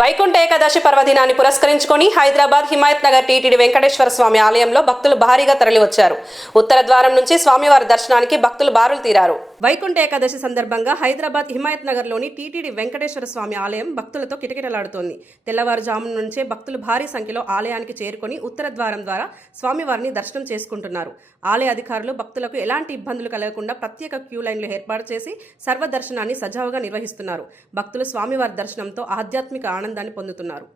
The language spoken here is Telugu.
వైకుంఠ ఏకాదశి పర్వదినాన్ని పురస్కరించుకొని హైదరాబాద్ హిమాయత్ నగర్ టీటీడీ వెంకటేశ్వర స్వామి ఆలయంలో భక్తులు భారీగా తరలివచ్చారు. ఉత్తర ద్వారం నుంచి స్వామివారి దర్శనానికి భక్తులు బారులు తీరారు. వైకుంఠ ఏకాదశి సందర్భంగా హైదరాబాద్ హిమాయత్ నగర్లోని టీటీడీ వెంకటేశ్వర స్వామి ఆలయం భక్తులతో కిటకిటలాడుతోంది. తెల్లవారుజాము నుంచే భక్తులు భారీ సంఖ్యలో ఆలయానికి చేరుకొని ఉత్తర ద్వారం ద్వారా స్వామివారిని దర్శనం చేసుకుంటున్నారు. ఆలయ అధికారులు భక్తులకు ఎలాంటి ఇబ్బందులు కలగకుండా ప్రత్యేక క్యూ లైన్లు ఏర్పాటు చేసి సర్వదర్శనాన్ని సజావుగా నిర్వహిస్తున్నారు. భక్తులు స్వామివారి దర్శనంతో ఆధ్యాత్మిక ఆనందాన్ని పొందుతున్నారు.